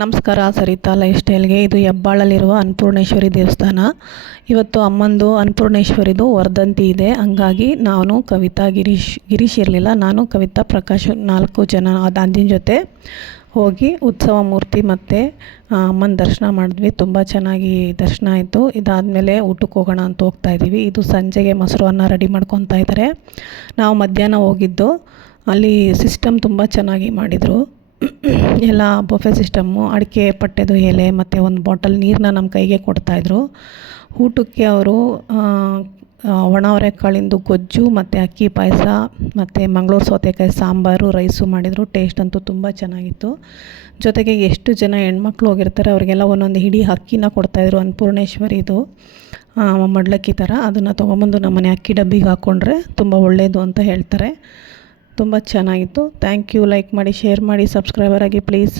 ನಮಸ್ಕಾರ ಸರಿತಾ ಲೈಫ್ ಸ್ಟೈಲ್ಗೆ. ಇದು ಹೆಬ್ಬಾಳಲ್ಲಿರುವ ಅನ್ನಪೂರ್ಣೇಶ್ವರಿ ದೇವಸ್ಥಾನ. ಇವತ್ತು ಅಮ್ಮಂದು ಅನ್ನಪೂರ್ಣೇಶ್ವರಿದು ವರ್ಧಂತಿ ಇದೆ. ಹಂಗಾಗಿ ನಾನು ಕವಿತಾ ಗಿರೀಶ್ ಇರಲಿಲ್ಲ, ನಾನು ಕವಿತಾ ಪ್ರಕಾಶ್ 4 ಜನ ಅಂದಿನ ಜೊತೆ ಹೋಗಿ ಉತ್ಸವ ಮೂರ್ತಿ ಮತ್ತು ಅಮ್ಮನ ದರ್ಶನ ಮಾಡಿದ್ವಿ. ತುಂಬ ಚೆನ್ನಾಗಿ ದರ್ಶನ ಆಯಿತು. ಇದಾದಮೇಲೆ ಊಟಕ್ಕೆ ಹೋಗೋಣ ಅಂತ ಹೋಗ್ತಾಯಿದ್ದೀವಿ. ಇದು ಸಂಜೆಗೆ ಮೊಸರು ಅನ್ನ ರೆಡಿ ಮಾಡ್ಕೊತಾ ಇದ್ದಾರೆ. ನಾವು ಮಧ್ಯಾಹ್ನ ಹೋಗಿದ್ದು, ಅಲ್ಲಿ ಸಿಸ್ಟಮ್ ತುಂಬ ಚೆನ್ನಾಗಿ ಮಾಡಿದರು. ಎಲ್ಲ ಬೊಫೆ ಸಿಸ್ಟಮ್ಮು, ಅಡಿಕೆ ಪಟ್ಟೆದು ಎಲೆ ಮತ್ತು ಒಂದು ಬಾಟಲ್ ನೀರನ್ನ ನಮ್ಮ ಕೈಗೆ ಕೊಡ್ತಾಯಿದ್ರು. ಊಟಕ್ಕೆ ಅವರು ಒಣ ಅವರೆಕಾಳಿಂದು ಗೊಜ್ಜು ಮತ್ತು ಅಕ್ಕಿ ಪಾಯಸ ಮತ್ತು ಮಂಗಳೂರು ಸೌತೆಕಾಯಿ ಸಾಂಬಾರು, ರೈಸು ಮಾಡಿದರು. ಟೇಸ್ಟ್ ಅಂತೂ ತುಂಬ ಚೆನ್ನಾಗಿತ್ತು. ಜೊತೆಗೆ ಎಷ್ಟು ಜನ ಹೆಣ್ಮಕ್ಳು ಹೋಗಿರ್ತಾರೆ ಅವರಿಗೆಲ್ಲ ಒಂದೊಂದು ಹಿಡಿ ಅಕ್ಕಿನ ಕೊಡ್ತಾಯಿದ್ರು. ಅನ್ನಪೂರ್ಣೇಶ್ವರಿದು ಮಡ್ಲಕ್ಕಿ ಥರ, ಅದನ್ನು ತೊಗೊಂಬಂದು ನಮ್ಮನೆ ಅಕ್ಕಿ ಡಬ್ಬಿಗೆ ಹಾಕ್ಕೊಂಡ್ರೆ ತುಂಬ ಒಳ್ಳೆಯದು ಅಂತ ಹೇಳ್ತಾರೆ. ತುಂಬ ಚೆನ್ನಾಗಿತ್ತು. Thank you. ಲೈಕ್ ಮಾಡಿ, ಶೇರ್ ಮಾಡಿ, ಸಬ್ಸ್ಕ್ರೈಬರ್ ಆಗಿ ಪ್ಲೀಸ್.